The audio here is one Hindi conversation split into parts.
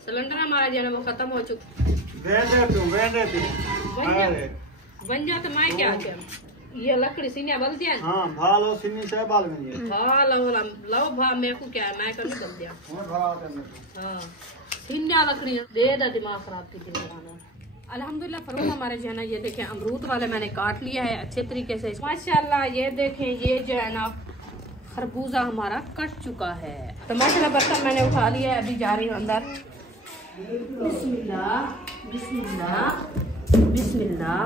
सिलेंडर हमारा जो है वो खत्म हो चुका। बन जा तो मैं क्या ये लकड़ी सीने बल दिया। हाँ भालो सीनी से बाल में ये भालो लो भा मेरे को क्या है मैं कर बल दिया। हाँ सीने लकड़ी दे दा दिमाग खराब की थी। अल्हम्दुलिल्लाह फरूट हमारे जो है ना ये देखें अमरूद वाले मैंने काट लिया है अच्छे तरीके से माशाल्लाह। ये देखें ये जो है ना खरबूजा हमारा कट चुका है। तो माशाल्लाह बर्तन मैंने उठा लिया है, अभी जा रही हूँ अंदर। बिस्मिल्लाह बिस्मिल्लाह बिस्मिल्लाह।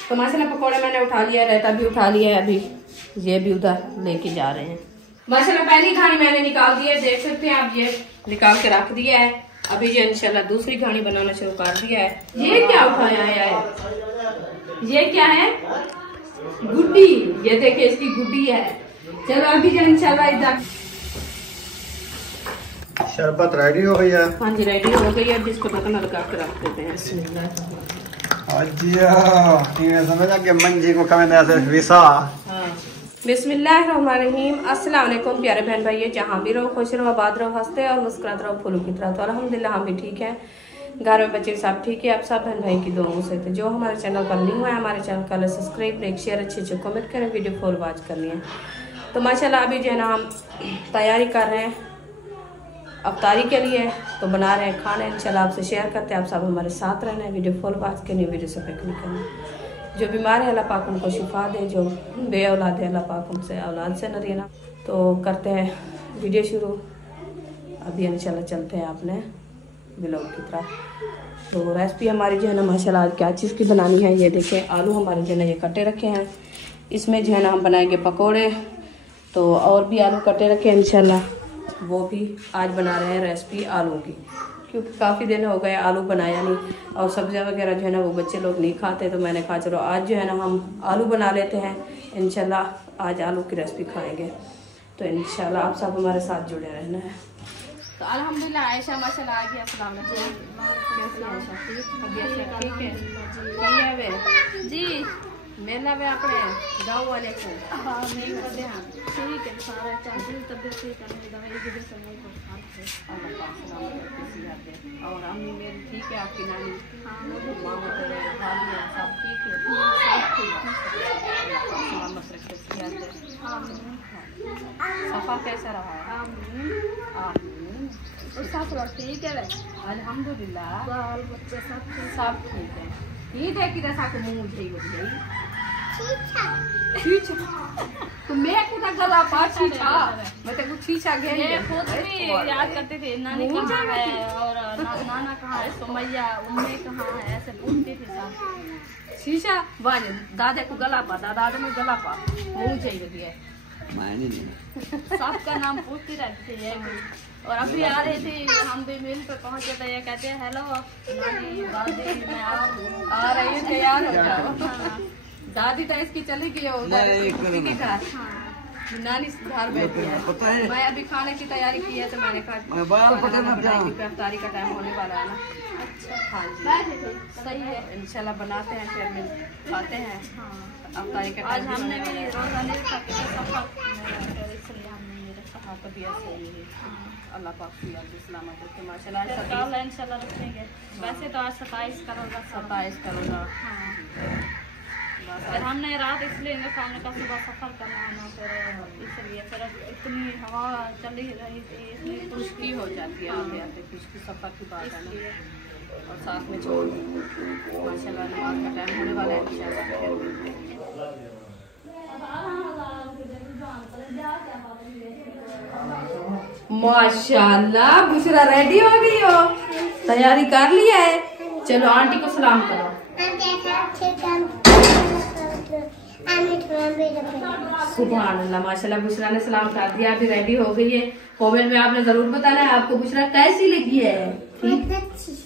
तो माशाल्लाह पकौड़े मैंने उठा लिया, रायता भी उठा लिया है, अभी ये भी उधर लेके जा रहे हैं। माशाल्लाह पहली घानी मैंने निकाल दी है, देख सकते हैं आप, ये निकाल के रख दिया है। अभी जो इंशाल्लाह दूसरी घानी बनाना शुरू कर दिया है। ये क्या उठाया है? ये क्या है? गुड्डी। ये देखिए इसकी गुड्डी है। चलो अभी जो इंशाल्लाह इधर शरबत रेडी हो गई है। हाँ जी रेडी हो गई है, जिसको ढक्कन लगा के रख देते हैं। समझा कि मंजी को कमें ऐसे विसा। बिस्मिल्लाहिर्रहमानिर्रहीम। अस्सलाम वालेकुम प्यारे बहन भाई, जहाँ भी रहो खुश रहो, आबाद रहो, हंसते और मुस्कुराते रहो फूलों की तरह। तो अल्हम्दुलिल्लाह हम भी ठीक हैं, घर में बच्चे सब ठीक है। आप सब बहन भाई की दुआओं से थे। जो हमारे चैनल पर न्यू है हमारे चैनल का सब्सक्राइब, लाइक, शेयर, अच्छे कमेंट करें, वीडियो फुल वॉच करनी है। तो माशाल्लाह अभी जो है ना हम तैयारी कर रहे हैं अफ्तारी के लिए, तो बना रहे हैं खाना। इंशाल्लाह आपसे शेयर करते हैं, आप सब हमारे साथ रहना है, वीडियो फुल वॉच करनी है, वीडियो से ब्रेक नहीं करना। जो बीमार है अल्लाह पाक उनको शिफा दे, जो बे औलाद है अल्लाह पाक उनसे औलाद से न देना। तो करते हैं वीडियो शुरू। अभी इंशाल्लाह चलते हैं अपने ब्लॉग की तरफ। तो रेसिपी हमारी जो है ना माशाल्लाह आज क्या चीज़ की बनानी है, ये देखें आलू हमारे जो है ना ये कटे रखे हैं, इसमें जो है ना हम बनाएंगे पकौड़े। तो और भी आलू कटे रखे हैं इंशाल्लाह, वो भी आज बना रहे हैं रेसिपी आलू की, क्योंकि काफ़ी दिन हो गए आलू बनाया नहीं और सब्जियां वगैरह जो है ना वो बच्चे लोग नहीं खाते। तो मैंने कहा चलो आज जो है ना हम आलू बना लेते हैं। इंशाल्लाह आज आलू की रेसिपी खाएंगे। तो इंशाल्लाह आप सब हमारे साथ जुड़े रहना है। तो अल्हम्दुलिल्लाह आयशा माशाल्लाह आ गया। अस्सलाम वालेकुम जी। मेला में अपने गाँव वाले को हाँ नहीं करते हैं ठीक है सारा चाहते तबियत ठीक है दवाई की समय को और अम्मी मेरी ठीक है, आपकी नानी मामा तेरे भाभी सब ठीक है। सफा कैसा रहा है? ठीक है अल्हम्दुलिल्लाह, बाल बच्चे सब ठीक है। ठीक है कि रसा को मुंह उठे तो मैं कुछ गला पाछी था, मैं तो कुछ छीछा गया। ये खुद भी याद करते थे नानी कहाँ है और नाना कहाँ है, सुमैया उम्मी कहाँ है, ऐसे पूछते थे सब। शीशा बाज दादा को गला पा, दादा में गला पा मुंह चाहिए दिया सबका नाम पूछती रहती है। और अभी आ रहे थे हम भी मिल पे पहुंचे तो ये कहते हैं हेलो नानी दादी मैं आ रही हूँ, तैयार हो जाओ। दादी तो इसकी चली गई है नानी घर बैठी है। मैं अभी खाने की तैयारी की है, तो मैंने कहा गिरफ्तारी का टाइम होने वाला है ना। अच्छा हाँ जी सही है, इंशाल्लाह बनाते हैं फिर मिल खाते हैं। अफ्तारी का आज हमने भी रोजाना अल्लाह पाक की सलामत है माशाल्लाह इंशाल्लाह रखेंगे। वैसे तो आज 27 करोड़ फिर हमने रात इसलिए हमने कहा सुबह सफर करना है ना, फिर इसलिए फिर इतनी हवा चली रही थी इसलिए खुश्की हो जाती है आते आते, खुश्की सफर की बात है ना। और साथ में छोड़ माशाल्लाह नमाज का टाइम होने वाला है माशाल्लाह। बुशरा रेडी हो गई हो, तैयारी कर लिया है। चलो आंटी को सलाम करो। सुभान अल्लाह माशाल्लाह बुशरा ने सलाम कर दिया, अभी रेडी हो गई है। कमेंट में आपने जरूर बताना है आपको बुशरा कैसी लगी है।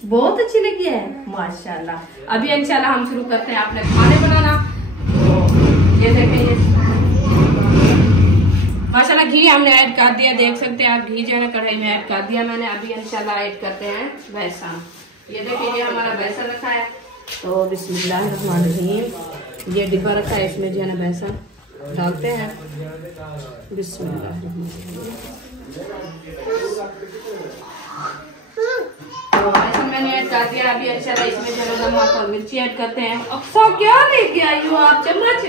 बहुत अच्छी लगी है माशाल्लाह। अभी इंशाल्लाह हम शुरू करते हैं अपने खाने बनाना। तो ये देखें माशाल्लाह घी हमने ऐड कर दिया, देख सकते हैं आप घी जो है ना कढ़ाई में ऐड कर दिया मैंने। अभी इंशाल्लाह ऐड करते हैं बेसन। ये देखिए ये हमारा बेसन रखा है। तो बिस्मिल्लाहिर्रहमानिर्रहीम ये डिब्बा रखा है, इसमें जो है ना बेसन डालते हैं। बिस्मिल्लाह। बेसन मैंने ऐड कर दिया। अभी अच्छा इसमें जो है नमक और मिर्ची ऐड करते हैं। अक्सा क्या लेके आई हो आप? चम्मच?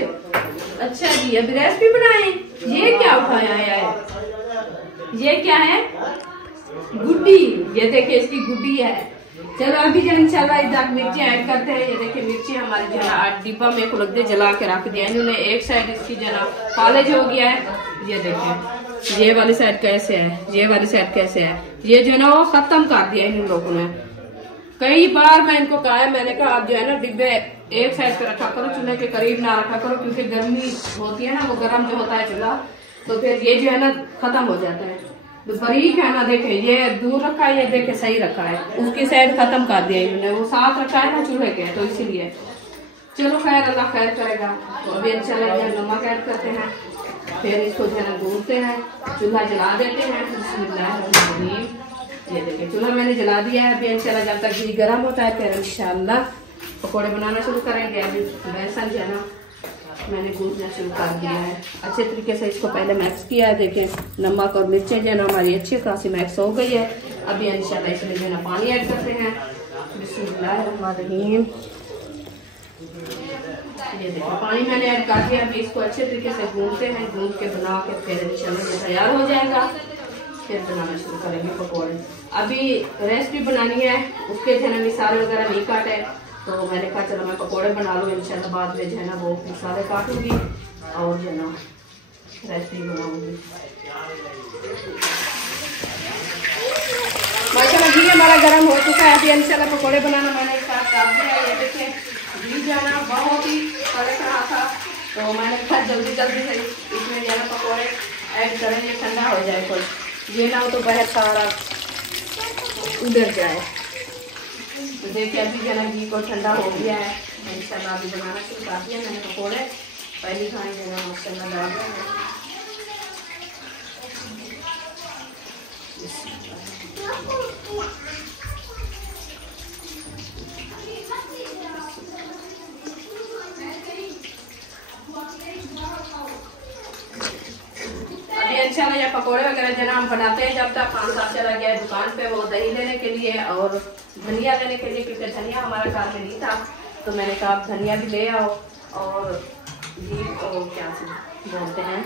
अच्छा जी, अभी रेसिपी बनाए। ये क्या उठाया है? ये क्या है? गुड्डी। ये देखिए इसकी गुड्डी है। चलो अभी जो इंशाल्लाह इधर मिर्ची ऐड करते हैं। ये देखिए मिर्ची हमारी जो है डिब्बा में को लगते जला के रख दिया इन्होंने। एक साइड इसकी जो है कॉलेज हो गया है। ये देखिए ये वाली साइड कैसे है, ये वाली साइड कैसे है। ये जो है ना वो खत्म कर दिया इन लोगों ने। कई बार मैं इनको कहा है, मैंने कहा आप जो है ना डिब्बे एक साइड पे रखा करो, चूल्हे के करीब ना रखा करो, क्योंकि गर्मी होती है ना, वो गर्म जो होता है चूल्हा, तो फिर ये जो है ना खत्म हो जाता है। तो बारीक है ना, देखे ये दूर रखा है, ये देखे सही रखा है। उसकी साइड खत्म कर दिया इन्होंने, वो साथ रखा है ना चूल्हे के, तो इसीलिए। चलो खैर, अल्लाह खैर करेगा। तो अभी इंशाल्लाह ये नमक ऐड करते हैं, फिर इसको जो है ना भूनते हैं, चूल्हा जला देते हैं। बिस्मिल्लाह। ये देखिए चूल्हा मैंने जला दिया है। अभी इंशाल्लाह जब तक घी गर्म होता है फिर इंशाल्लाह पकौड़े बनाना शुरू करेंगे। अभी बेसन जो है ना मैंने गूंथना शुरू कर दिया है। अच्छे तरीके से इसको पहले मिक्स किया है। देखें नमक और मिर्चें जो है ना हमारी अच्छी खासी मिक्स हो गई है। अभी इंशाल्लाह इसमें जो है ना पानी ऐड करते हैं। बिस्मिल्लाहिर्रहमानिर्रहीम। ये देखो पानी मैंने ऐड कर दिया। अभी इसको अच्छे तरीके से गूंथते हैं, गूंथ के बना के फिर इंशाल्लाह ये तैयार हो जाएगा। फिर बनाना शुरू करेंगे पकौड़े। अभी रेसिपी बनानी है, उसके जो है ना मसाले वगैरह नहीं काटे, तो मैंने कहा चलो मैं पकौड़े बना लूँ। इंशाल्लाह बाद में जो है ना वो मसाले काटूंगी और जो है ना रेसिपी बनाऊंगी। माशाल्लाह घी हमारा गर्म हो चुका है। अभी इंशाल्लाह पकौड़े बनाना मैंने स्टार्ट कर दिया है। ये देखिए घी जो है ना बहुत ही कड़क रहा था, तो मैंने कहा जल्दी जल्दी से इसमें जो है ना पकौड़े ऐड करेंगे, ठंडा हो जाए कोई ये ना हो तो बहुत सारा उधर जाए। तो देखिए अभी जो है घी को ठंडा हो गया है। इंशाल्लाह अभी बनाना शुरू कर दिया मैंने पकौड़े। पहली खाने जो है माशाल्लाह डाल दिया। इंशाल्लाह ये पकौड़े वगैरह जो हम बनाते हैं, जब तक हम साथ चला गया दुकान पे वो दही लेने के लिए और धनिया लेने के लिए, क्योंकि धनिया हमारा घर में नहीं था, तो मैंने कहा आप धनिया भी ले आओ और घी और क्या बोलते हैं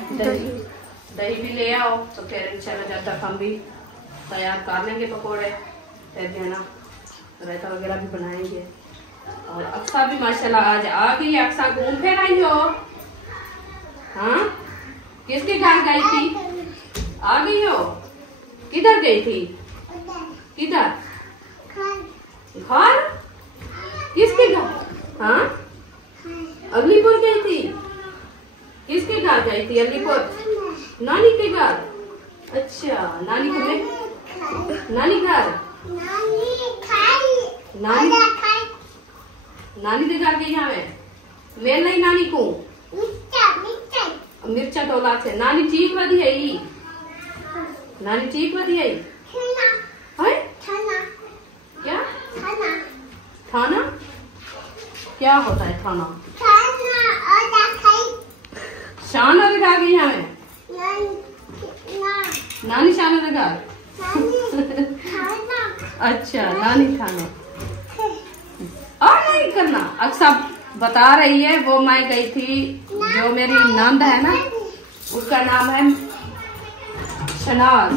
दही भी ले आओ। तो फिर इंशाल्लाह जब तक हम भी तैयार कर लेंगे पकौड़े, फिर जो है ना रायता वगैरह भी बनाएंगे। और अक्सा भी माशाल्लाह आज आ गई। अक्सा घूम फिर आई हो? हाँ, किसके घर गई थी? आ गई हो? किधर गई थी? किधर? घर? किसके घर? हाँ, अगलीपुर गई थी। किसके घर गई थी? अगलीपुर नानी के घर। अच्छा, नानी को नानी घर नानी के घर गई हमें मेल नहीं नानी को मिर्चा टोला से। नानी ठीक बदी है? नानी ठीक बदी है? क्या थाना? क्या होता है थाना? शान लगा गई हमें नानी शान लगा। अच्छा, नानी थाना और नहीं करना। अक्सर बता रही है वो मैं गई थी, जो मेरी नंद है ना उसका नाम है शनाज,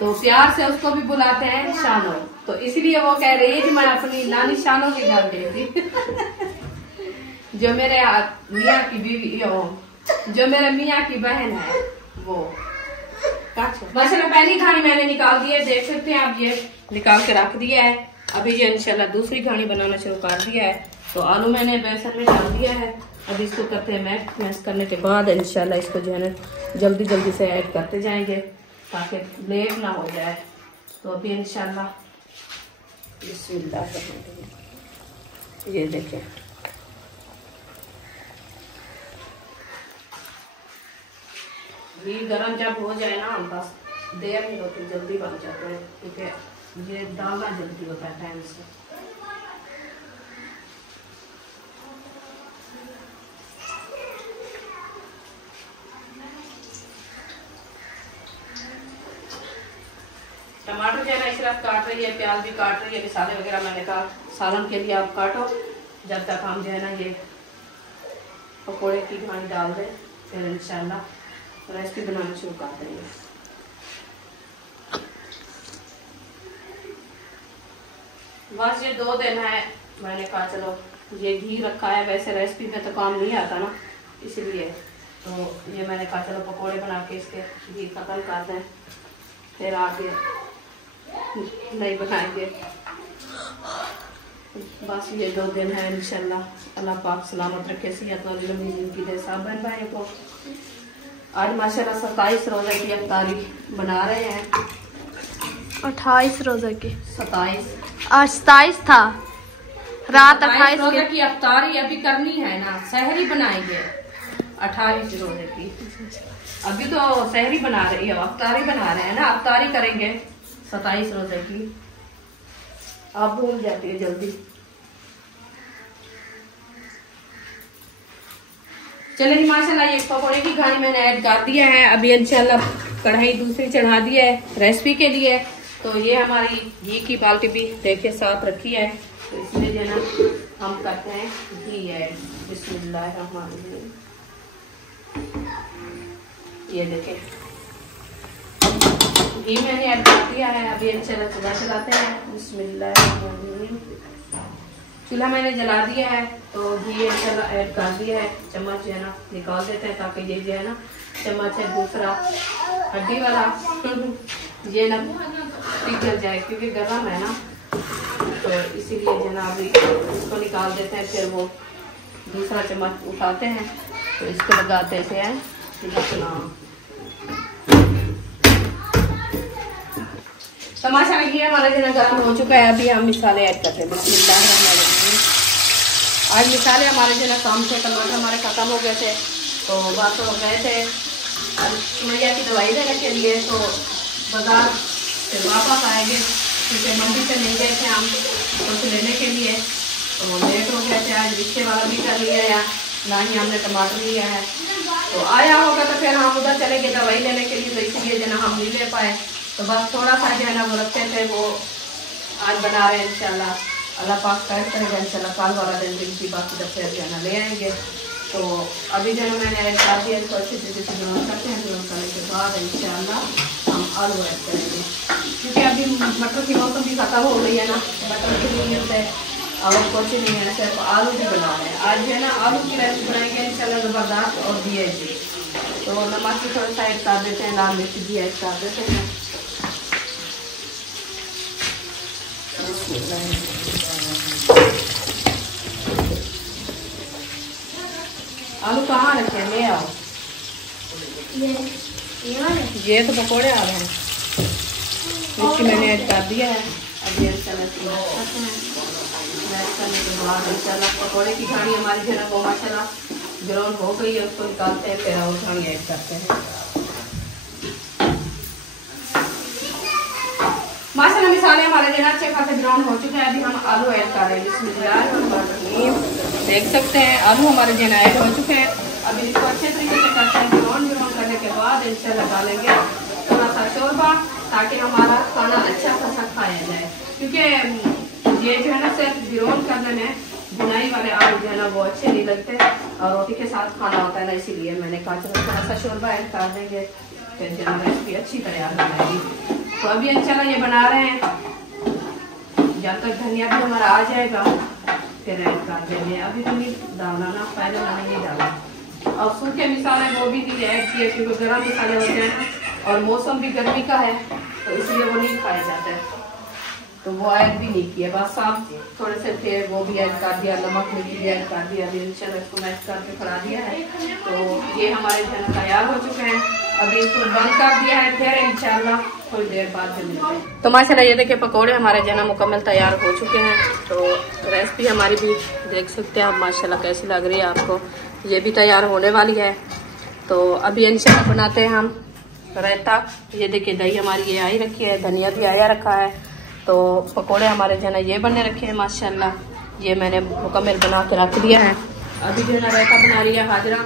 तो प्यार से उसको भी बुलाते हैं शानो, तो इसलिए वो कह रही है कि मैं अपनी नानी शानो के घर गई थी। जो मेरे मियाँ की बीवी जो मेरे मियाँ की बहन है वो। माशाल्लाह पहली घानी मैंने निकाल दी है, देख सकते हैं आप, ये निकाल के रख दिया है। अभी जो इंशाल्लाह दूसरी घानी बनाना शुरू कर दिया है। तो आलू मैंने बेसन में डाल दिया है। अब इसको करते हैं मैश करने के बाद इंशाल्लाह इसको जो है ना जल्दी जल्दी से ऐड करते जाएंगे ताकि लेट ना हो जाए। तो अभी इंशाल्लाह बिस्मिल्लाह। ये देखिए घी गरम जब हो जाए ना, बस देर नहीं होती, जल्दी बन जाते हैं, क्योंकि ये डालना जल्दी होता है टाइम से। जो है ना इशरत काट रही है, प्याज भी काट रही है, मसाले वगैरह मैंने कहा सालन के लिए आप काटो, जब तक हम जो है ना ये पकौड़े की घानी डाल दें, फिर इंशाल्लाह रेसिपी बनाना शुरू कर देंगे। बस ये 2 दिन है, मैंने कहा चलो ये घी रखा है, वैसे रेसिपी में तो काम नहीं आता ना, इसलिए तो ये मैंने कहा चलो पकोड़े बना के इसके घी खत्म कर दें, फिर आगे नहीं बनाएंगे। बस ये 2 दिन है, इंशाल्लाह अल्लाह पाक सलामत रखे, सेहत वाली लंबी जिंदगी दे सब बहन भाइयों को। आज माशाल्लाह 27 रोज़े की इफ्तारी बना रहे हैं। 28 रोज़े की, 27 आज 27 था, रात 28 रोज़े की इफ्तारी अभी करनी है ना, सहरी बनाएंगे 28 रोज़े की। अभी तो सहरी बना रही है, इफ्तारी बना रहे हैं ना, इफ्तारी करेंगे 27 रोज़े की। आप भूल जाती है जल्दी। चलिए माशाल्लाह ये पकौड़े की घानी मैंने ऐड कर दिया है। अभी इंशाल्लाह कढ़ाई दूसरी चढ़ा दी है रेसिपी के लिए। तो ये हमारी घी की बाल्टी भी देखिए साथ रखी है, तो इसमें जो है ना हम करते हैं घी ऐड। बिस्मिल्लाहिर्रहमानिर्रहीम। ये देखिए घी मैंने ऐड कर दिया है। अभी इंशाल्लाह चूल्हा चलाते हैं। बिस्मिल्लाहिर्रहमानिर्रहीम। चूल्हा मैंने जला दिया है, तो घी इंशाल्लाह ऐड कर दिया है। चम्मच जो है ना निकाल देते हैं, ताकि ये जो है ना चम्मच है दूसरा हड्डी वाला ये ना पिघल जाए, क्योंकि गर्म है ना, तो इसीलिए जो ना अभी इसको निकाल देते हैं। फिर वो दूसरा चम्मच उठाते हैं, तो इसको लगाते हैं ढकना। तो माशाल्लाह ये हमारा जो गर्म हो चुका है। अभी हम मसाले ऐड करते हैं। बिस्मिल्लाहिर्रहमानिर्रहीम। आज मसाले हमारे जो ना काम थे, टमाटर हमारे ख़त्म हो गए थे, तो बात हो गए थे मैया की दवाई देने के लिए, तो बाजार से वापस आएंगे, क्योंकि मंडी से नहीं गए थे हम कुछ लेने के लिए, तो लेट हो गए थे। आज रिक्शे वाला भी कर लिया या ना ही हमने टमाटर लिया है, तो आया होगा तो फिर हम उधर चले गए दवाई लेने के लिए, तो इसलिए जो ना हम नहीं ले पाए। तो बस थोड़ा सा जो है ना वो रखते थे, वो आज बना रहे हैं इंशाल्लाह। अल्लाह पाक खैर करेगा इंशाल्लाह, कल वाला दिन की बाकी तो फिर जो है ना ले आएंगे। तो अभी जो है मैंने ऐड कर दिया, इसको अच्छे से ग्राउंड करते हैं। ग्राउंड करने के बाद इंशाल्लाह हम आलू ऐड करेंगे, क्योंकि अभी मटर की मौसम भी खत्म हो गई है ना, मटर की नीयत है और कुछ नहीं है, सिर्फ आलू भी बना रहे हैं। आज जो है ना आलू की रेसिपी बनाएंगे इंशाल्लाह ज़बरदस्त, और दिए जी तो नमक भी थोड़ा सा ऐड कर देते हैं, लाल मिर्च भी ऐड कर देते हैं। आलू कहाँ रखे ले आओ, ये तो पकोड़े आ रहे हैं। मिर्ची मैंने ऐड कर दिया है। अभी इंशाल्लाह करने के बाद इंशाल्लाह पकोड़े की घानी हमारी जो है वो माशाल्लाह ग्राउंड हो गई है, उसको निकालते हैं, फिर और घानी ऐड करते हैं। माशाल्लाह मसाले हमारे जो है अच्छे खासे ग्राउंड हो चुके हैं। अभी हम आलू ऐड कर रहे हैं। बिस्मिल्लाह देख सकते हैं आलू हमारे जो है ऐड हो चुके हैं। अभी इसको अच्छे तरीके से करते हैं। ग्राउंड करने के बाद इंशाल्लाह डालेंगे थोड़ा सा शोरबा, ताकि हमारा खाना अच्छा खासा खाया जाए, क्योंकि ये जो है ना सिर्फ ग्राउंड करने में बुनाई वाले आलू जो है ना वो अच्छे नहीं लगते, और रोटी के साथ खाना होता है ना, इसीलिए मैंने कहा चलो थोड़ा सा शोरबा ऐड कर देंगे, फिर जो है रेसिपी अच्छी तैयार हो जाएगी। तो अभी इंशाल्लाह ये बना रहे हैं, जब तक धनिया भी हमारा आ जाएगा फिर ऐड कर देंगे। अभी तो नहीं डालना ना, पहले मैंने नहीं डाला। और सूखे मसाले वो भी नहीं ऐड किए, क्योंकि गर्म मसाले होते हैं और मौसम भी गर्मी का है, तो इसलिए वो नहीं खाए जाते हैं, तो वो ऐड भी नहीं किया। बस आप थोड़े से थे वो भी ऐड कर दिया, नमक मिर्ची भी ऐड कर दिया। अभी इंशाल्लाह इसको मैश करके खड़ा दिया है। तो ये हमारे जो तैयार हो चुके हैं। अभी इसको बंद कर दिया है, फिर इंशाल्लाह थोड़ी देर बाद मिलते हैं। तो माशाल्लाह ये देखिए पकौड़े हमारे जो है ना मुकम्मल तैयार हो चुके हैं। तो रेसिपी हमारी भी देख सकते हैं आप माशाल्लाह कैसी लग रही है आपको, ये भी तैयार होने वाली है। तो अभी इंशाल्लाह बनाते हैं हम रायता। ये देखिए दही हमारी ये आई रखी है, धनिया भी आया रखा है। तो पकोड़े हमारे जो है ना ये बनने रखे हैं माशाल्लाह, ये मैंने मुकम्मल बना के रख दिया है। अभी जो है ना रायता बना रही है हाजरा,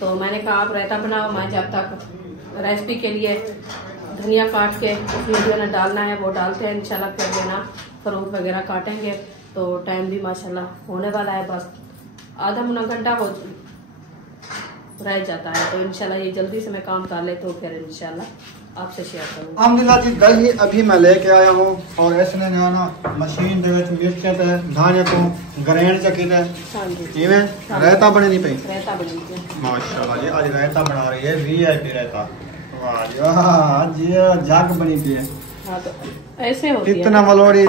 तो मैंने कहा आप रायता बनाओ, मैं जब तक रेसिपी के लिए धनिया काट के उसमें जो है ना डालना है वो डालते हैं इंशाल्लाह। फिर देना फ्रूट वगैरह काटेंगे तो टाइम भी माशाल्लाह होने वाला है, बस आधा मुना घंटा हो रह जाता है। तो इंशाल्लाह ये जल्दी से मैं काम कर ले तो फिर इंशाल्लाह आपसे शेयर करूँगा। अल्हम्दुलिल्लाह जी दही अभी मैं लेके आया हूँ और इसने जो है ना मशीन दे विच मिर्चें ते धाने को ग्राइंड चकी ते हाँ जी इवें रायता बने नहीं पई। रहता बनी है माशाल्लाह जी आज रायता बना रही है VIP रायता। वाह जी वाह जी जग बनी पई है। हाँ तो ऐसे होती है। इतना मलोड़ी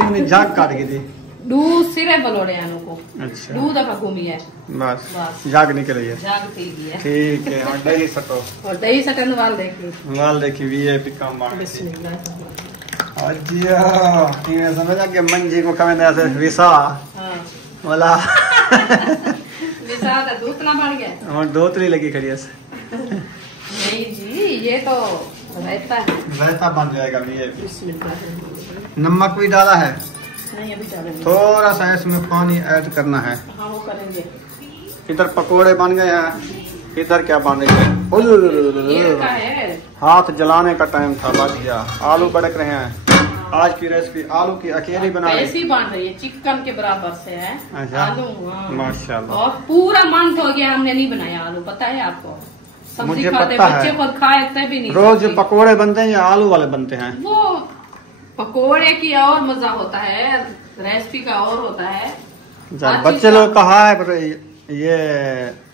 उन्हें जग काट के दी। दूध सिरे बलोड़े आनू को अच्छा दूध का घूमी है बस बस जग निकल है। जाग पी है ठीक है और दही सटो और दही सटन वाल देखी वाल देखी VIP काम बात बिस्मिल्लाह। अजिया ये समझा कि मंजी को कमें ऐसे विसा हाँ वाला विसा तो दूध ना बढ़ गया और दोतरी लगी खड़ी ऐसे। नहीं जी ये तो रहता है। रायता बन जाएगा VIP। बिस्मिल्लाह। नमक भी डाला है, नहीं अभी डालेंगे थोड़ा सा इसमें पानी ऐड करना है। हाँ वो करेंगे। इधर पकोड़े बन गए हैं, इधर क्या बन रही ये का है। है हाथ जलाने का टाइम था, बच गया। आलू बड़क रहे हैं। आज की रेसिपी आलू की अकेली बना रही ऐसी बन रही है चिकन के बराबर से है अच्छा। आलू। हाँ। माशाल्लाह। और पूरा मंथ हो गया हमने नहीं बनाया आलू, पता है आपको। सब्जी मुझे खाते पता है। बच्चे खुद खाए तभी नहीं। रोज सब्जी। पकोड़े बनते हैं या आलू वाले बनते हैं? वो पकोड़े की और मजा होता है, रेसिपी का और होता है। हर बच्चे चीज लोग कहा है पर ये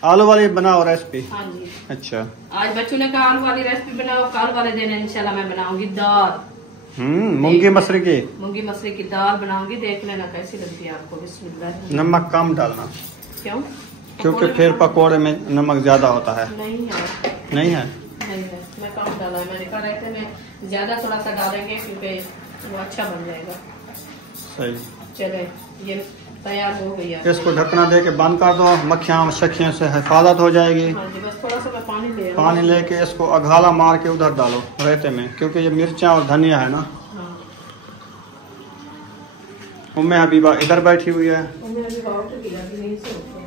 आलू वाली बनाओ रेसिपी। हाँ जी अच्छा आज बच्चों ने कहा आलू वाली रेसिपी बनाओ, कल वाले दिन इंशाल्लाह मैं बनाऊंगी दाल। मूंगी मसरी की मूंगी मसरी की दाल बनाऊंगी, देख लेना कैसी लगती है आपको। बिस्मिल्लाह। नमक कम डालना क्यों? क्योंकि फिर पकोड़े में नमक ज्यादा होता है। नहीं है नहीं है नहीं है, मैं कम डाला है। मैंने कहा रहते में ज्यादा थोड़ा सा डालेंगे क्योंकि वो अच्छा बन जाएगा। सही। चले ये तैयार हो गई है। इसको ढकना दे के बंद कर दो, मक्खियाँ शक्खियों से हिफाजत हो जाएगी। हाँ जी बस थोड़ा सा मैं पानी ले आऊँ। पानी लेके इसको अघाला मार के उधर डालो रेते में, क्योंकि ये मिर्चा और धनिया है ना। हाँ उम्मे हबीबा इधर बैठी हुई है। तो मैं अभी बाउट किया भी नहीं से उठे।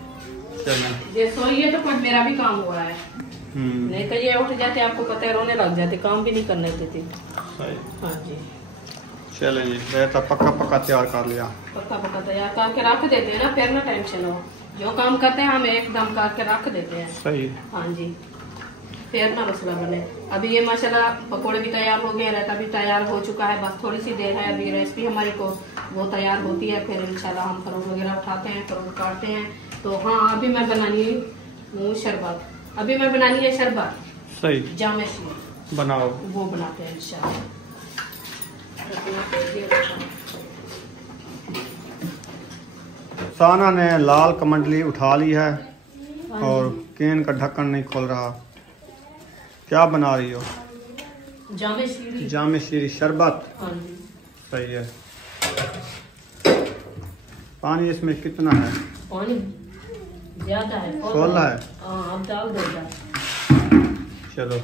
चलिए। ये सोई है तो कुछ मेरा भी काम हुआ है, नहीं तो ये उठ जाते आपको पता है रोने लग जाते, काम भी नहीं करने देती। सही। हाँ जी चलें जी रेता पक्का पक्का तैयार कर लिया। पक्का पक्का तैयार करके रख देते हैं ना, फिर ना टेंशन हो। जो काम करते हैं हम एकदम करके रख देते हैं। सही। हाँ जी फिर ना मसला बने। अभी ये माशाल्लाह पकोड़े भी तैयार हो गए, रायता भी तैयार हो चुका है, बस थोड़ी सी देर है अभी रेसिपी हमारी को वो तैयार होती है। फिर इंशाल्लाह हम फ्रूट वगैरह उठाते हैं, फ्रूट काटते हैं। तो हाँ अभी मैं बनानी हूँ शरबत, अभी मैं बनानी है शरबत सही। जामे से बनाओ। वो बनाते हैं इंशाल्लाह। साना ने लाल कमंडली उठा ली है और केन का ढक्कन नहीं खोल रहा। क्या बना रही हो? जामे शीरी। जामे शीरी शरबत। हाँ जी सही है। पानी इसमें कितना है? पानी ज्यादा है, खोलना है। हाँ अब डाल देगा। चलो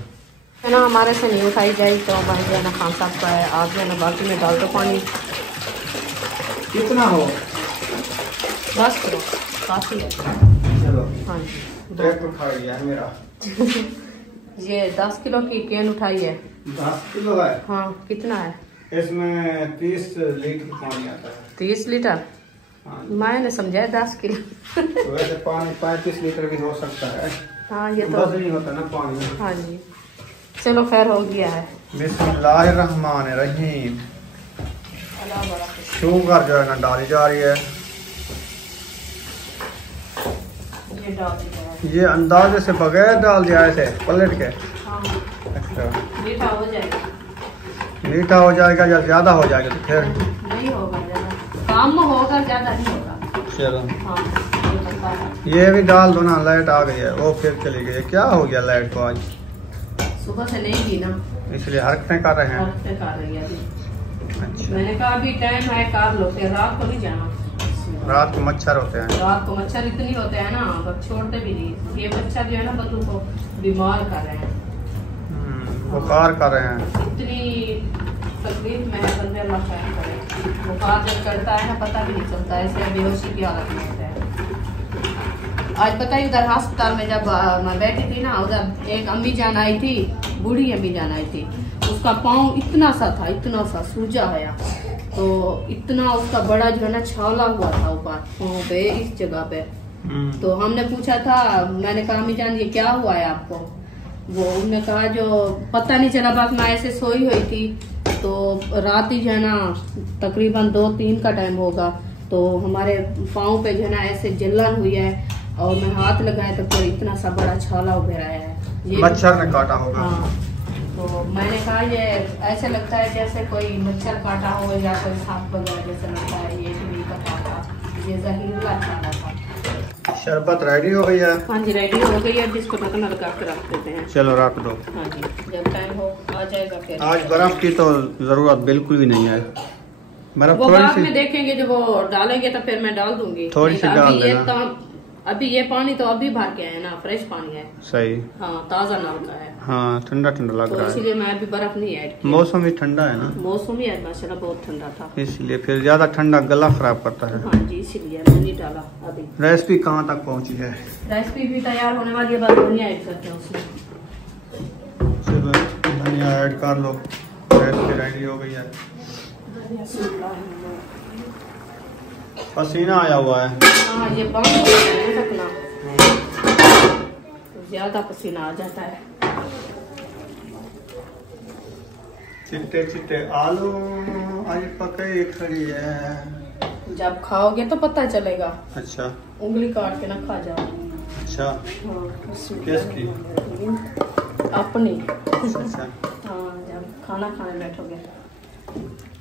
है ना हमारे से नहीं उठाई जाए तो भाई जो है ना खान साहब का है, आप जो है ना बाल्टी में डाल दो पानी। कितना हो? बस करो काफी है। चलो हाँ जी ट्रैक्टर उठा लिया है मेरा। ये 10 किलो की केन उठाई है। 10 किलो है। हाँ कितना है? इसमें 30 लीटर पानी आता है। 30 लीटर? हाँ। मैंने समझा 10 किलो। तो वैसे पानी 35 लीटर भी हो सकता है। हाँ ये तो बस नहीं होता ना पानी। हाँ जी चलो खैर हो गया है। बिस्मिल्लाहिर्रहमानिर्रहीम। शुगर जो है ना डाली जा रही है। ये डाल दिया है। ये अंदाजे से बगैर डाल दिया ऐसे पलट के। हाँ अच्छा मीठा हो जाएगा। मीठा हो जाएगा या ज्यादा हो जाएगा तो फिर नहीं होगा ज्यादा, कम होगा ज्यादा नहीं होगा। चलो हाँ ये पता है। ये भी डाल दो ना। लाइट आ गई है, वो फिर चली गई है। क्या हो गया लाइट को आज? सुबह से नहीं की ना, इसलिए हरकतें कर रहे हैं। हरकतें कर रही है अभी। अच्छा मैंने कहा अभी टाइम है कर लो, फिर रात को नहीं जाना। रात को मच्छर होते हैं। रात को मच्छर इतनी होते हैं ना, बस छोड़ते भी नहीं। ये मच्छर जो है ना बच्चों को बीमार कर रहे हैं, बुखार कर रहे हैं। इतनी तकलीफ में है बंदे, अल्लाह खैर करे। बुखार जब चढ़ता है ना पता भी नहीं चलता, ऐसे बेहोशी की हालत में होता है। आज पता ही उधर अस्पताल में जब मैं बैठी थी ना, उधर एक अम्मी जान आई थी, बूढ़ी अम्मी जान आई थी। उसको उसका पाँव इतना सा सूजा है, तो इतना उसका बड़ा जो है ना छाला हुआ था ऊपर पाँव पे, इस जगह पे। तो हमने पूछा था, मैंने कहा अम्मी जान ये क्या हुआ है आपको? वो उन्होंने कहा जो पता नहीं चला, बस मैं ऐसे सोई हुई थी तो रात ही जो है ना तकरीबन 2-3 का टाइम होगा, तो हमारे पाँव पे जो है ना ऐसे जलन हुई है और मैं हाथ लगाया तो फिर इतना सा बड़ा छाला उभर आया है। ये मच्छर ने काटा होगा। हाँ, तो मैंने कहा ये ऐसे लगता है जैसे कोई मच्छर काटा हो या कोई सांप वगैरह जैसे लगता है, ये भी का काटा, ये जहरीला छाला था। शरबत रेडी हो गई है? हाँ जी रेडी हो गई है, जिसको ढक्कन लगा के रख देते हैं। चलो रख दो। हाँ जी, जब टाइम हो आ जाएगा फिर। आज बर्फ की तो जरूरत बिल्कुल भी नहीं है, बर्फ वो थोड़ी बाद सी में देखेंगे, जब वो डालेंगे तो फिर मैं डाल दूंगी। थोड़ी सी डाल देना। अभी ये पानी तो अभी भर के है ना, फ्रेश पानी है। सही। हाँ, ताजा नल का है। हाँ, ठंडा ठंडा लग तो रहा है, इसलिए मैं अभी बर्फ नहीं ऐड की। मौसम भी ठंडा है ना, मौसम ही आज माशाल्लाह बहुत ठंडा था, इसलिए फिर ज्यादा ठंडा गला खराब करता है। हाँ जी, इसीलिए मैं नहीं डाला अभी। रेसिपी कहाँ तक पहुँची है? रेसिपी भी तैयार होने वाली है, बस धनिया ऐड करते हैं उसमें। चलो धनिया ऐड कर लो, रेसिपी रेडी हो गई है। पसीना आया हुआ है। हाँ, ये बंद हो गया है ढकना, ज्यादा पसीना आ जाता है। चिट्टे चिट्टे आलू आज पके खड़ी है, जब खाओगे तो पता चलेगा। अच्छा, उंगली काट के ना खा जाओ। अच्छा, हाँ, किसकी? अपनी। अच्छा, हाँ, जब खाना खाने बैठोगे।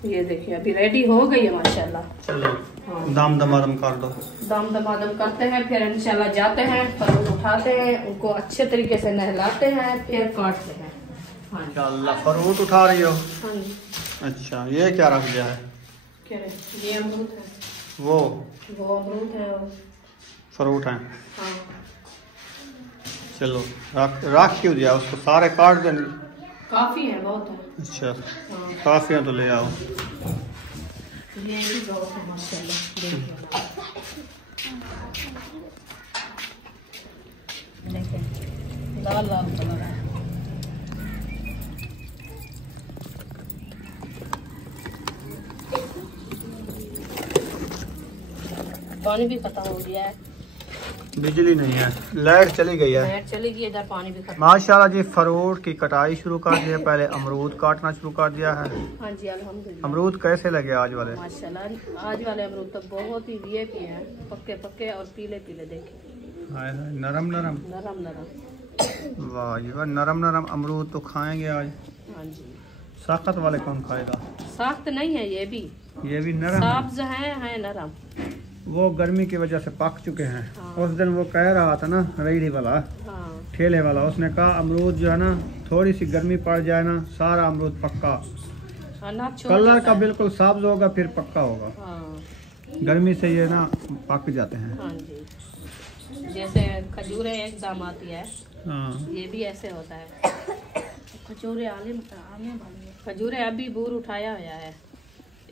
ये देखिए अभी रेडी हो गई है माशाल्लाह। चलो हाँ, दाम दमादम कर दो। दाम दमादम करते हैं, फिर इंशाल्लाह जाते हैं, फरूट उठाते हैं, उनको अच्छे तरीके से नहलाते हैं, फिर काटते हैं। हाँ जी। अल्लाह, फ्रूट उठा रही हो? हाँ जी। अच्छा, ये क्या रख दिया है? क्या है? ये अमरूद है। वो अमरूद है और फ्रूट है। हाँ, चलो रख क्यों दिया उसको, सारे काट देने। काफी है, बहुत है। अच्छा, हाँ, काफी है तो ले आओ। ये भी बहुत है माशाल्लाह। देखिए लाल लाल कलर है। पानी भी खत्म हो गया है, बिजली नहीं है, लाइट चली गई है। लाइट चली गई, इधर पानी भी खत्म। माशाल्लाह जी, फ्रूट की कटाई शुरू कर दी है, पहले अमरूद काटना शुरू कर दिया है। हाँ जी, अल्हम्दुलिल्लाह। अमरूद कैसे लगे आज वाले? माशाल्लाह आज वाले अमरूद तो बहुत ही वीआईपी हैं, पक्के पक्के और पीले पीले। देखिए हाय हाय, नरम नरम। नरम नरम। वाह जी वाह, नरम नरम अमरूद तो खाएंगे आज। हाँ जी, साख्त वाले कौन खाएगा? सख्त नहीं है ये भी, ये भी नरम है। सब्ज है नरम। वो गर्मी की वजह से पक चुके हैं। हाँ। उस दिन वो कह रहा था ना, रेहड़ी वाला, हाँ, ठेले वाला, उसने कहा अमरूद जो है ना थोड़ी सी गर्मी पड़ जाए ना, सारा अमरूद पक्का अनाज छोड़ कलर जाता का है। बिल्कुल सब्ज होगा, फिर पक्का होगा। हाँ, गर्मी से ये ना पक जाते हैं। हाँ जी, जैसे खजूरें एकदम आती है, हाँ, ये भी ऐसे होता है। खजूरें आने वाली है। खजूरें अभी बूर उठाया हुआ है,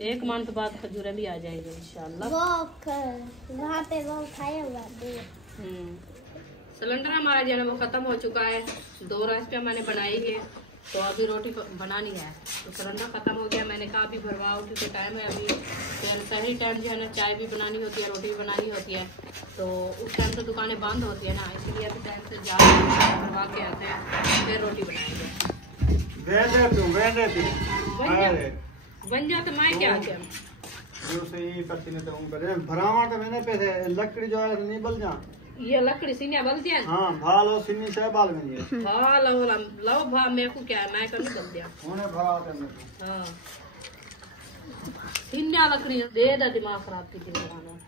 1 मंथ बाद खजूरें भी आ जाएंगे इंशाल्लाह। वहाँ पे वो खाया हुआ सिलेंडर हमारा जो है वो खत्म हो चुका है। 2 रेसिपियाँ मैंने बनाई है, तो अभी रोटी बनानी है। तो सिलेंडर खत्म हो गया, मैंने कहा अभी भरवाओ क्योंकि टाइम है अभी। फिर सही टाइम जो है ना चाय भी बनानी होती है, रोटी भी बनानी होती है, तो उस टाइम तो दुकानें बंद होती है ना, इसलिए अभी टाइम से जा भरवा के आते हैं, फिर रोटी बनाएंगे। बन जाते मैं क्या क्या लकड़ी जो है निबल जा, ये लकड़ी सीनिया बल दिया। हाँ, भालो सिन्नी से बाल में ये हाँ, लो भा मेरे को क्या है, मैं कर नहीं बल दिया। होने भरा करने। हाँ, सीनिया लकड़ी दे दा, दिमाग खराब की थी मेरा।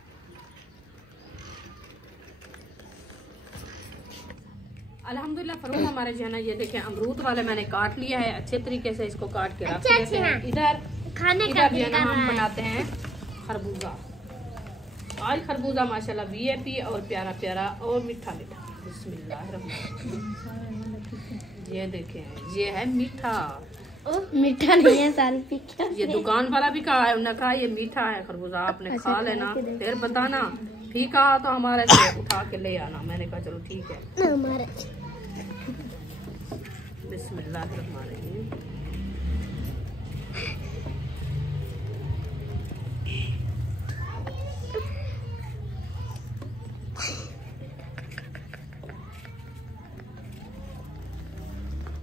अल्हम्दुलिल्लाह फरूट हमारे जो है ना, ये देखें अमरूद वाले मैंने काट लिया है, अच्छे तरीके से इसको काट के रख देते हैं। इधर खाने का जो है ना हम बनाते हैं खरबूजा। आज खरबूजा माशाल्लाह वीआईपी और प्यारा प्यारा और मीठा मीठा। बिस्मिल्लाह। ये देखें, ये है मीठा। मीठा नहीं है, सारी फीका। ये दुकान वाला भी कहा है, उन्होंने कहा ये मीठा है खरबूजा, आपने खा लेना फिर बताना, फीका तो हमारे से उठा के ले आना। मैंने कहा चलो ठीक है। बिस्मिल्लाहिर्रहमानिर्रहीम।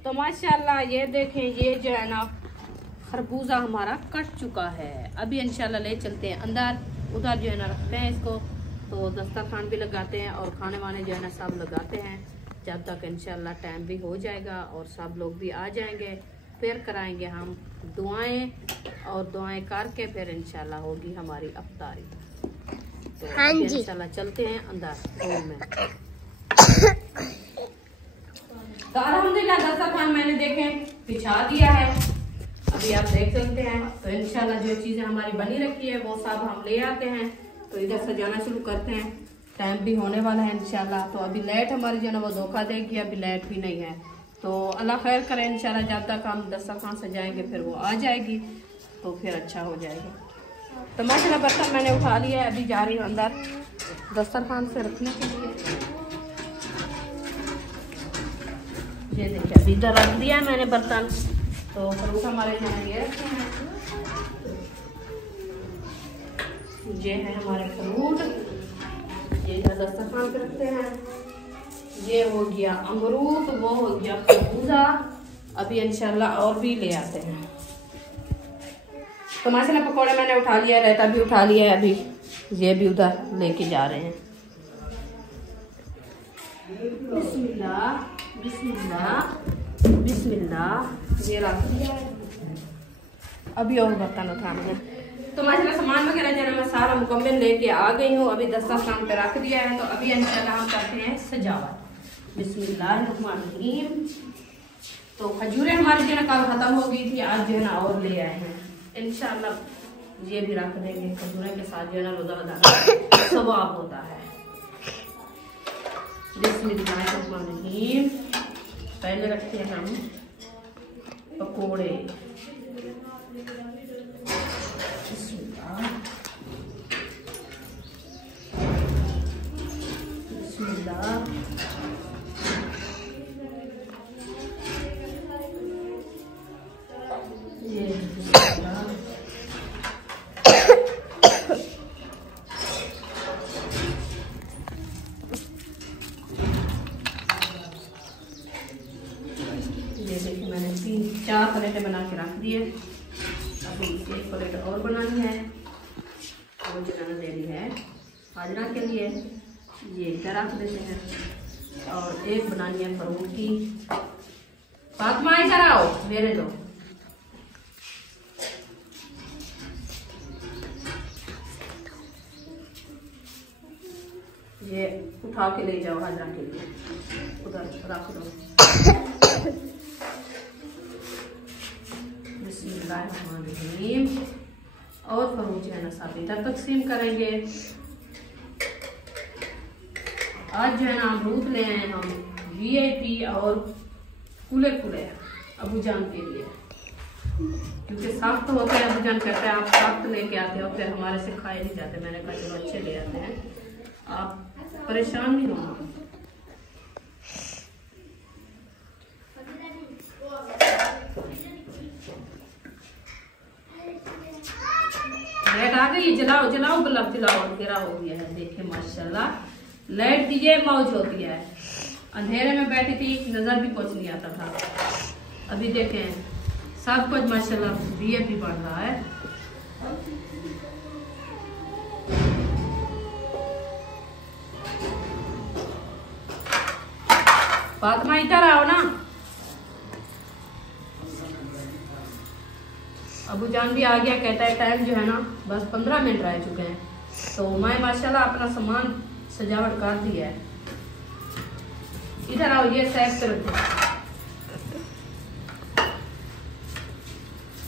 तो माशाल्लाह ये देखें, ये जो है ना खरबूजा हमारा कट चुका है। अभी इंशाल्लाह ले चलते हैं अंदर, उधर जो है ना रखते हैं इसको, तो दस्तरखान भी लगाते हैं और खाने वाने जो है ना सब लगाते हैं, जब तक इंशाल्लाह टाइम भी हो जाएगा और सब लोग भी आ जाएंगे। फिर कराएंगे हम दुआएं, और दुआएं करके फिर इंशाल्लाह होगी हमारी अफ्तारी। तो हाँ जी। इंशाल्लाह चलते हैं अंदर रूम में। तो अल्हम्दुलिल्लाह दस्तरखान मैंने देखें बिछा दिया है, अभी आप देख सकते हैं। तो इंशाल्लाह जो चीजें हमारी बनी रखी है वो सब हम ले आते हैं, तो इधर सजाना शुरू करते हैं। टाइम भी होने वाला है इंशाल्लाह। तो अभी लाइट हमारी जो है ना वो धोखा देगी, अभी लाइट भी नहीं है। तो अल्लाह खैर करे इंशाल्लाह, जब तक हम दस्तरखान सजाएंगे फिर वो आ जाएगी, तो फिर अच्छा हो जाएगा। तो माशाल्लाह बर्तन मैंने उठा लिया है, अभी जा रही हूँ अंदर दस्तरखान से रखने के लिए। ये देखिए अभी इधर रख दिया है मैंने बर्तन। तो फ्रूट हमारे यहाँ ये रखे हैं, ये है हमारे फ्रूट, ये इधर दस्तरखान पे रखते हैं। ये हो गया अमरूद, वो हो गया खरबूजा, अभी इंशाल्लाह और भी ले आते हैं। तो माशाल्लाह पकौड़े मैंने उठा लिया, रायता भी उठा लिया है, अभी ये भी उधर लेके जा रहे हैं। बिस्मिल्लाह बिस्मिल्लाह बिस्मिल्लाह, ये रख दिया है, अभी और बर्तन उठाना है। तो माशाल्लाह सामान वगैरह जो है मैं सारा मुकम्मल लेके आ गई हूँ, अभी दस्तरखान पे रख दिया है। तो अभी इंशाल्लाह हम करते हैं सजावट। बिस्मिल्लाहिर्रहमानिर्रहीम। तो खजूरें हमारी जो है कल खत्म हो गई थी, आज जो है ना और ले आए हैं इंशाल्लाह, ये भी रख देंगे। खजूरें के साथ जो है ना रोजा लगाना सवाब होता है। बिस्मिल्लाहिर्रहमानिर्रहीम। पहले रखते हैं हम पकोड़े। बिस्मिल्लाह बिस्मिल्लाह। ये बिस्मिल्लाह। मैंने 3-4 प्लेटें बना के रख दिए, अभी 1 प्लेट और बनानी है, वो जगह देनी है हाजरा के लिए, ये इधर रख देते हैं। और एक बनानी है फ्रूट की। फातिमा इधर आओ, मेरे दो। ये उठा के ले जाओ हाजरा के लिए, उधर रख दो। बिस्मिल्लाहिर्रहमानिर्रहीम। और फ्रूट जो है ना सब इधर तकसीम करेंगे। आज जो है ना अमरूद ले आए हम VIP और खुले खुले अबू जान के लिए, क्योंकि सख्त होते हैं। अबू जान कहते हैं आप सख्त लेके आते हो, फिर हमारे से खाए नहीं जाते। मैंने कहा चलो अच्छे ले आते हैं, आप परेशान नहीं होना। लाइट आ गई, जलाओ जलाओ बल्ब जलाओ, अंधेरा हो गया है। देखिए माशाल्लाह लाइट की ये मौज होती है। अंधेरे में बैठी थी, नजर भी कुछ नहीं आता था। अभी देखें सब कुछ माशाल्लाह VIP बढ़ रहा है। फातिमा इधर आओ ना। अबू जान भी आ गया, कहता है टाइम जो है ना बस 15 मिनट रह चुके हैं। तो मैं माशाल्लाह अपना सामान सजावट कर दी है। इधर आओ, ये साइड पे रखो।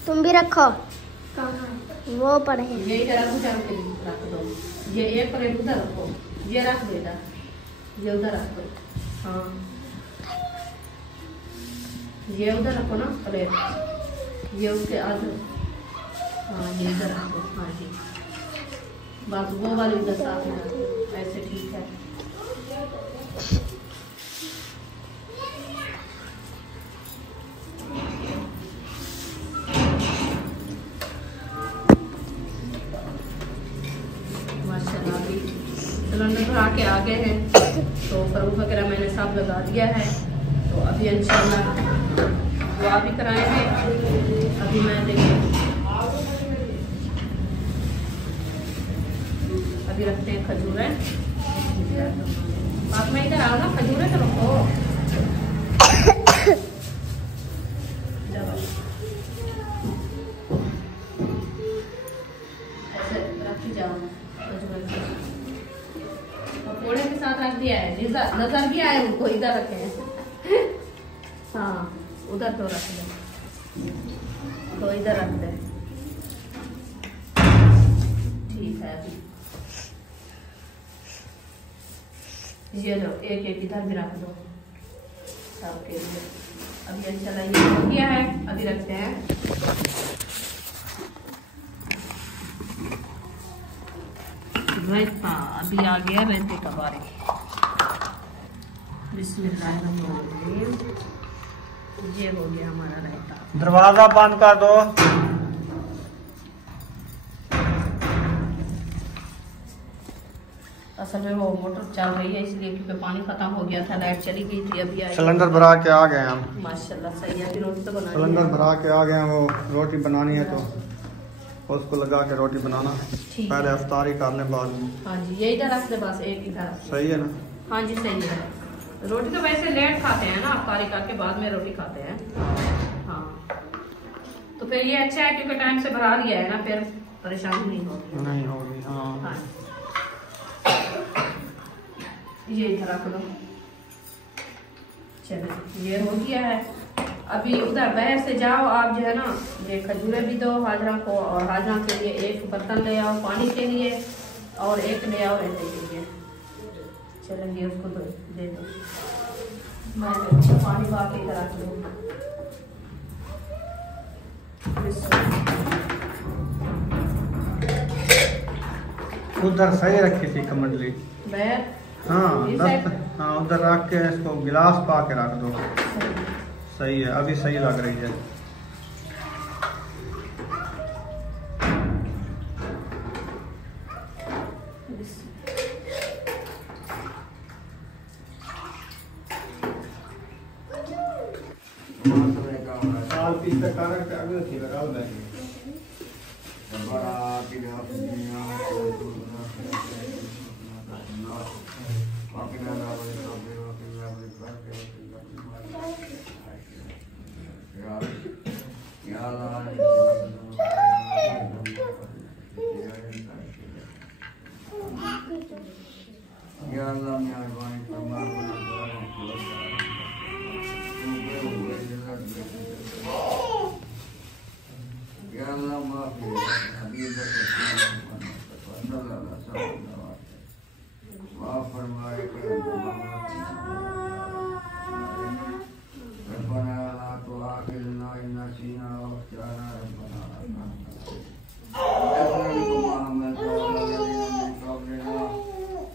तुम भी रखो, वो पड़े हैं। ये इधर अबू जान के लिए रख दो। ये एक प्लेट उधर रखो, ये रख दो इधर, ये उधर रख दो। हाँ ये उधर रखो ना प्लेट, ये उसके आगे। हाँ ये इधर रखो। हाँ जी बस वो वाली उधर साफ है, ऐसे ठीक है। माशाल्लाह अभी सिलेंडर भरा के आ गए हैं, तो फ्रूट वगैरह मैंने सब लगा दिया है। तो अभी इंशाल्लाह दुआ भी कराएंगे। अभी मैं देखिए अभी रखते हैं खजूरें। आप मैं इधर आओ ना, खजूरें तो रखो। ऐसे रख जाओ खजूरें। पकौड़े के साथ रख दिया है। नजर भी आए उनको, इधर रखे हैं। हाँ उधर तो रख दे, तो इधर रख दे। ठीक है। अभी ये लो, एक एक इधर भी रख दो सबके लिए। अभी अच्छा ये हो गया है। अभी रखते हैं रायता। अभी आ गया रायते का बारी। बिस्मिल्लाहिर्रहमानिर्रहीम। ये हो गया हमारा रायता। दरवाजा बंद कर दो। असल में वो मोटर चल रही है इसलिए, क्योंकि पानी खत्म हो गया था, लाइट चली गई थी। अभी आई सिलेंडर भरा के आ गए हम। माशाल्लाह सही है। अभी रोटी तो बनानी सिलेंडर है। भरा के आ गए हैं। वो रोटी बनानी है तो उसको लगा के रोटी बनाना। ठीक पहले है। अफ्तारी कर लें बाद में। हाँ जी, ये इधर रख दे बस, एक इधर रख दे। सही है ना? हाँ जी सही है। रोटी तो वैसे लेट खाते हैं ना, अफ्तारी करके बाद में रोटी खाते हैं। हाँ तो फिर ये अच्छा है क्योंकि टाइम से भरा लिया है ना, फिर परेशानी नहीं होगी। नहीं होगी। हाँ हाँ ये इधर रख दो। चलो ये हो गया है। अभी उधर बाहर से जाओ आप, जो है ना, ये खजूरें भी दो हाजरा को, और हाजरा के लिए एक बर्तन ले आओ पानी के लिए, और एक ले आओ रहते के लिए। चलो ये उसको दे दो। मैं अच्छा पानी बाकी इधर रख दूँ। उधर सही रखी थी कमंडली। बाहर हाँ इस दस। साइड? हाँ उधर रख के इसको गिलास पा के रख दो। सही है, अभी सही लग रही है। साल पीछे कारण के अगले थी लगा देंगे। Ya Allah मेहरबानी फरमा Ya Allah माफी हबीब माफ फरमाए रब्बना ला तुआखिजना इन नसीना व अख्ताना रब्बना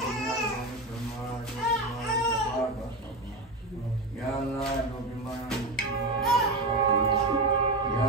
दुनिया में समाज हमारे सफा का सपना या अल्लाह जो बीमार या